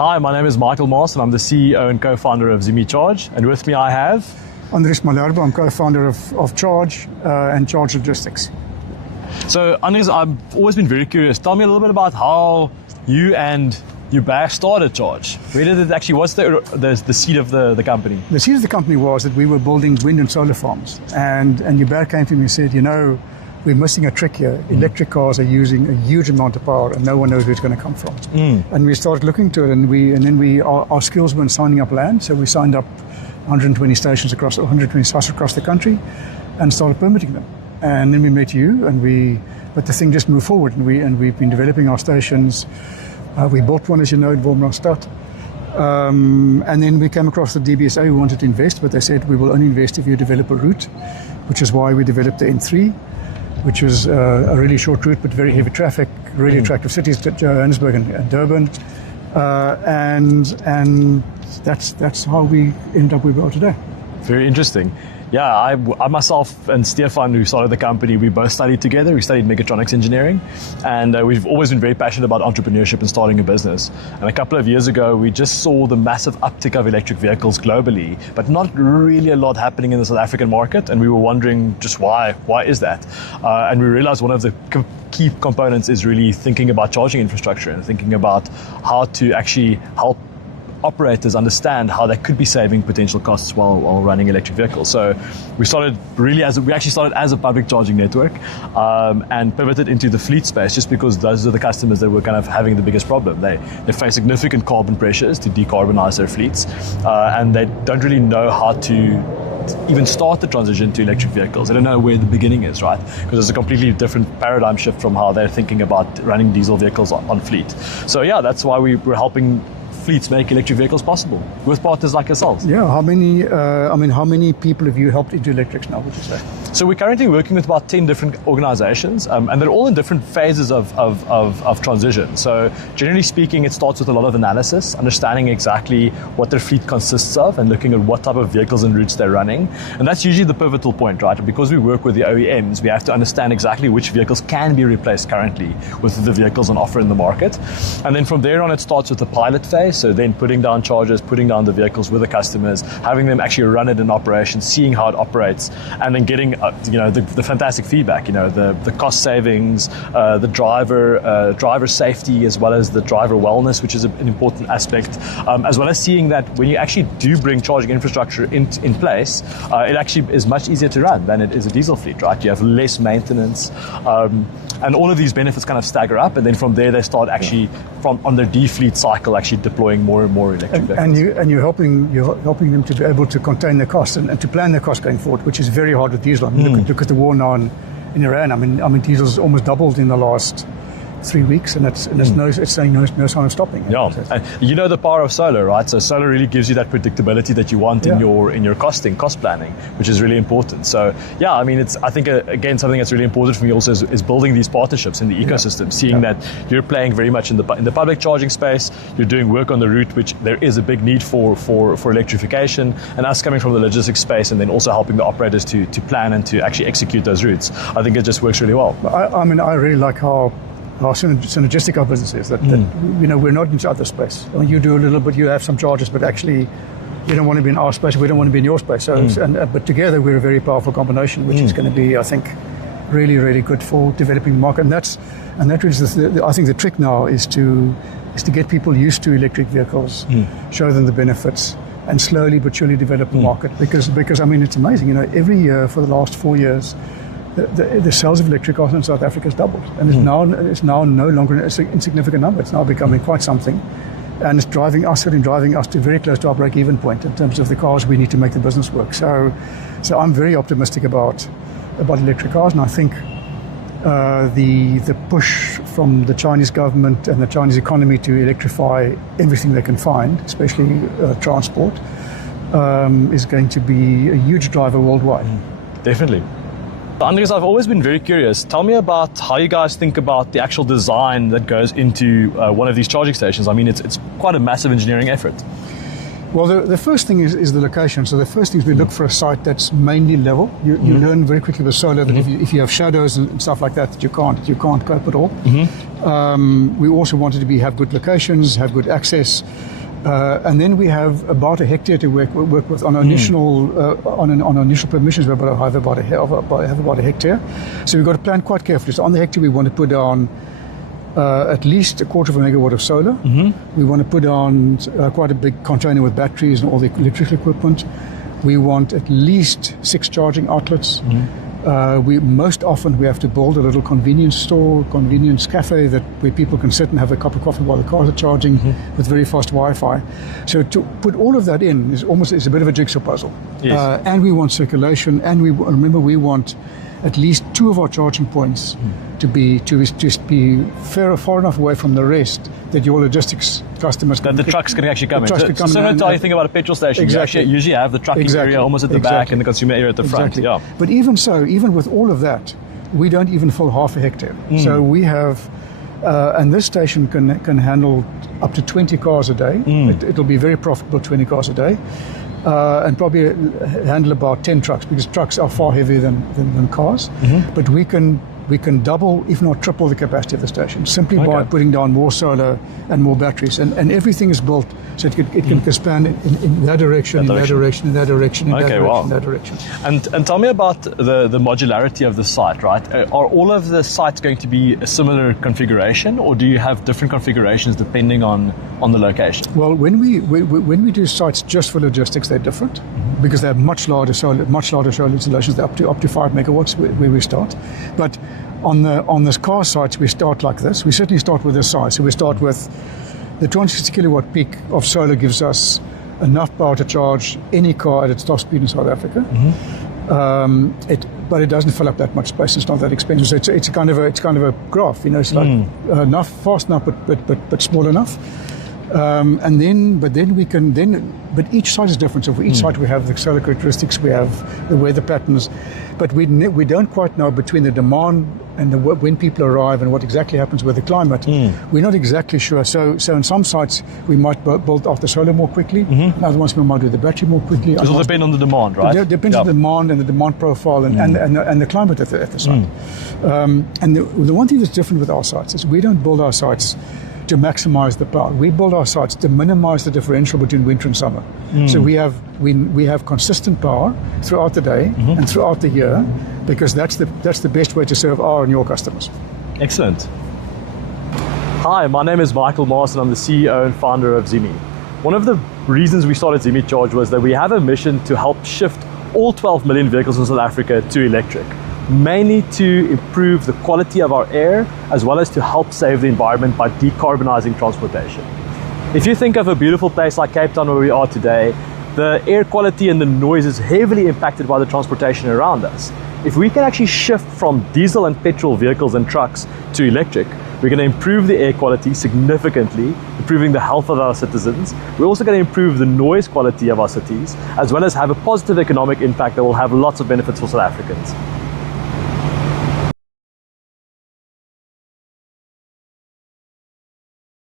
Hi, my name is Michael Maas and I'm the CEO and co-founder of Zimi Charge. And with me I have Andries Malherbe. I'm co-founder of Charge and Charge Logistics. So Andries, I've always been very curious. Tell me a little bit about how you and Hubert started Charge. Where did it actually, what's the seed of the company? The seed of the company was that we were building wind and solar farms. And Hubert came to me and said, we're missing a trick here. Electric cars are using a huge amount of power and no one knows where it's going to come from. And we started looking to it, and our skills were in signing up land. So we signed up 120 stations across 120 sites across the country and started permitting them. And then we met you, but the thing just moved forward, and we've been developing our stations. We bought one, as you know, in Wolmaranstad. And then we came across the DBSA who wanted to invest, but they said we will only invest if you develop a route, which is why we developed the N3, which was a really short route but very heavy traffic, really attractive cities, Johannesburg and Durban, and that's how we ended up where we are today. Very interesting. Yeah, I myself and Stefan, who started the company, we both studied together. We studied mechatronics engineering, and we've always been very passionate about entrepreneurship and starting a business. And a couple of years ago, we just saw the massive uptick of electric vehicles globally, but not really a lot happening in the South African market. And we were wondering just why is that? And we realized one of the key components is really thinking about charging infrastructure and thinking about how to actually help operators understand how they could be saving potential costs while running electric vehicles. So we actually started as a public charging network and pivoted into the fleet space just because those are the customers that were kind of having the biggest problem. They face significant carbon pressures to decarbonize their fleets and they don't really know how to even start the transition to electric vehicles. They don't know where the beginning is, right? Because it's a completely different paradigm shift from how they're thinking about running diesel vehicles on fleet. So yeah, that's why we're helping fleets make electric vehicles possible with partners like yourselves. Yeah, how many people have you helped into electrics now, would you say? So we're currently working with about 10 different organizations, and they're all in different phases of transition. So generally speaking, it starts with a lot of analysis, understanding exactly what their fleet consists of and looking at what type of vehicles and routes they're running. And that's usually the pivotal point, right? And because we work with the OEMs, we have to understand exactly which vehicles can be replaced currently with the vehicles on offer in the market. And then from there on, it starts with the pilot phase. So then putting down chargers, putting down the vehicles with the customers, having them actually run it in operation, seeing how it operates, and then getting the fantastic feedback, the cost savings, the driver safety, as well as the driver wellness, which is an important aspect, as well as seeing that when you actually do bring charging infrastructure in place, it actually is much easier to run than it is a diesel fleet, right? You have less maintenance, and all of these benefits kind of stagger up, and then from there they start actually on their D-fleet cycle actually deploying more and more electric vehicles. And you're helping them to be able to contain their costs and to plan their costs going forward, which is very hard with diesel. I mean, look at the war now in Iran. I mean, diesel's almost doubled in the last 3 weeks, and it's saying no sign of stopping. Yeah, and you know the power of solar, right? So solar really gives you that predictability that you want in your cost planning, which is really important. So yeah, I mean, I think again something that's really important for me also is building these partnerships in the ecosystem, seeing that you're playing very much in the public charging space. You're doing work on the route, which there is a big need for electrification, and us coming from the logistics space, and then also helping the operators to plan and to actually execute those routes. I think it just works really well. I mean, I really like how synergistic our business is, that we're not in each other's space. I mean, you do a little bit, you have some charges, but actually you don't want to be in our space, we don't want to be in your space. So, but together we're a very powerful combination, which is going to be, I think, really, really good for developing the market. And that is I think the trick now is to get people used to electric vehicles, show them the benefits, and slowly but surely develop the market. Because I mean, it's amazing. Every year for the last 4 years, the sales of electric cars in South Africa has doubled, and it's now no longer an insignificant number. It's now becoming quite something, and it's driving us to very close to our break-even point in terms of the cars we need to make the business work. So I'm very optimistic about electric cars, and I think the push from the Chinese government and the Chinese economy to electrify everything they can find, especially transport, is going to be a huge driver worldwide. Definitely. Andries, I've always been very curious. Tell me about how you guys think about the actual design that goes into one of these charging stations. I mean, it's quite a massive engineering effort. Well, the first thing is the location. So the first thing is we look for a site that's mainly level. You learn very quickly with solar that if you have shadows and stuff like that, you can't cope at all. We also wanted to have good locations, have good access. And then we have about a hectare to work with on our initial on initial permissions. We have about a hectare, so we've got to plan quite carefully. So on the hectare, we want to put on at least 1/4 megawatt of solar. We want to put on quite a big container with batteries and all the electrical equipment. We want at least 6 charging outlets. Most often we have to build a little convenience store, convenience cafe where people can sit and have a cup of coffee while the cars are charging with very fast Wi-Fi. So to put all of that in is a bit of a jigsaw puzzle. Yes. And we want circulation, and we want at least 2 of our charging points to be far enough away from the rest that your logistics customers that the trucks can actually come in. So similar to how you think about a petrol station, exactly. You usually have the trucking area almost at the back and the consumer area at the front. Yeah. But even so, even with all of that, we don't even fill half a hectare. So we have, and this station can handle up to 20 cars a day. It'll be very profitable, 20 cars a day. And probably handle about 10 trucks, because trucks are far heavier than cars. But we can double, if not triple, the capacity of the station simply by putting down more solar and more batteries. And everything is built so it can expand in that direction, in that direction, in that direction, in that direction, in that direction. And tell me about the modularity of the site, right? Are all of the sites going to be a similar configuration, or do you have different configurations depending on the location? Well, when we do sites just for logistics, they're different because they have much larger solar installations. They're up to 5 megawatts where we start. But on this car sites, we start like this. We certainly start with this size. So we start with the 260 kilowatt peak of solar gives us enough power to charge any car at its top speed in South Africa. But it doesn't fill up that much space. It's not that expensive. So it's kind of a graph. It's like enough, fast enough, but small enough. But each site is different. So for each site we have the solar characteristics, we have the weather patterns, but we don't quite know between the demand and when people arrive and what exactly happens with the climate. We're not exactly sure. So in some sites we might build off the solar more quickly. In other ones we might do the battery more quickly. It will depend on the demand, right? It depends on the demand and the demand profile and the climate at the site. And the one thing that's different with our sites is we don't build our sites to maximize the power. We build our sites to minimize the differential between winter and summer. So we have consistent power throughout the day and throughout the year, because that's the best way to serve our and your customers. Excellent. Hi, my name is Michael Maas and I'm the CEO and founder of Zimi. One of the reasons we started Zimi Charge was that we have a mission to help shift all 12 million vehicles in South Africa to electric, mainly to improve the quality of our air, as well as to help save the environment by decarbonizing transportation. If you think of a beautiful place like Cape Town where we are today, the air quality and the noise is heavily impacted by the transportation around us. If we can actually shift from diesel and petrol vehicles and trucks to electric, we're going to improve the air quality significantly, improving the health of our citizens. We're also going to improve the noise quality of our cities, as well as have a positive economic impact that will have lots of benefits for South Africans.